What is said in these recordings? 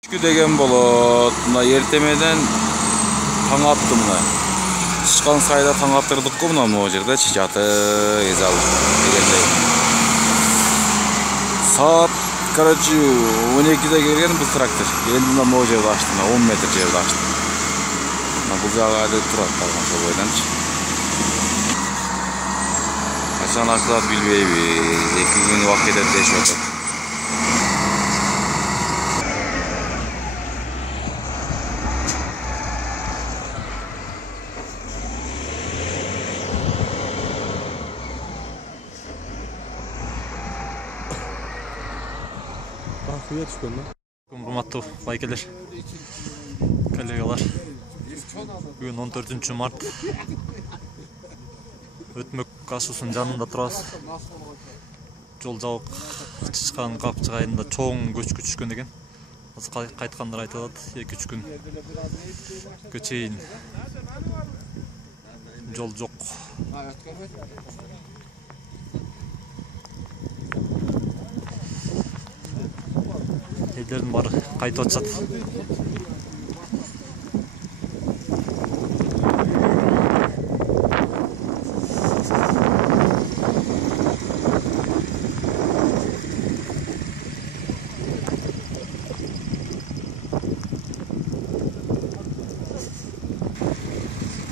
Түшкү деген болот. Мына эртемеден таң атты мына. Тышкан сайда таң аттырдык го мына могу жердечи жатып эзалып дегендей. Саат, короче, 12-де келген бул трактор. Энди мына могу жерде ачты, 10 метр жерде ачты. Мына бул жагы эле турат калган ошол бойданчы. Качан ачылат билбейбиз. 2 күн убакыт кетет дешип атат. Урматтуу байкелер, коллегалар. Бүгүн 14 март. Өтмөк кашуусунун жанында турабыз. Жол жабык чычкан капчык айында чоң көчкү түшкөн экен. Азыр кайткандар айтып атат, 2-3 күн көчейин жол жок. Элдердин баары кайтып атышат.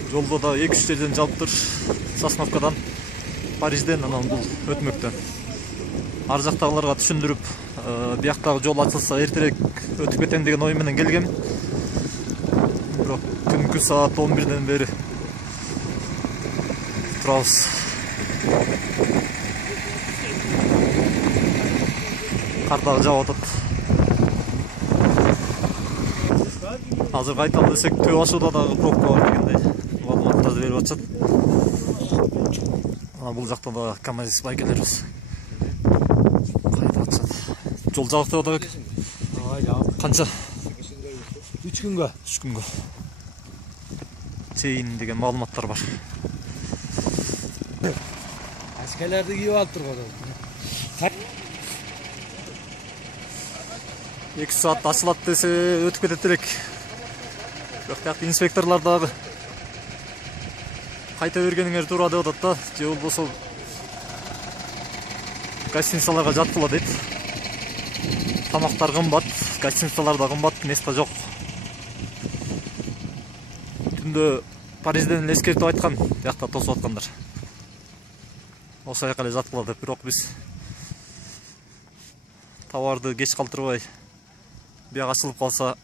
Жолдо да 2-3 жерден жабыптыр. Сосновкадан, Парижден, анан бул Өтмөктөн. Ар жактагыларга түшүндүрүп, бияктагы жол ачылса эртерээк өтүп кетем деген ой менен келгем. Бирок түнкү саат 11-ден бери турабыз. Кар дагы жаап атат. Азыр кайтам десек Төө Ашууда дагы пробка бар дегендей маалыматтарды берип атышат. Бул жакта да КамАЗ байкелерибиз кайтып атышат. Жол жабык деп атабек. Канча? 3 күнгө. 3 күнгө. Чейин деген маалыматтар бар. Аскерлерди кийип алып турган. 2 саат ачылат десе өтүп кетет элек. Бирок тиякта инспекторлор дагы кайта бергениңер туура деп атат да. Же болбосо гостиницаларга жаткыла дейт. Тамактар кымбат, гостиницаларда кымбат, место жок. Түндө Парижден эле эскертип айткан, биякта тосуп аткандар. Ошол жака эле жаткыла деп, бирок биз товарды кеч калтырбай бияк ачылып калса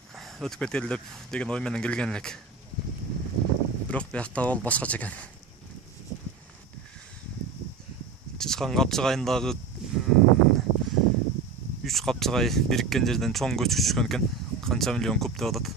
өтүп кетели деген ой менен келген элек. Бирок биякта ал башкача экен. Чычкан капчык айындагы 3 капчыгай бириккен жерден чоң көчкү түшкөн экен. Канча миллион куб деп атат.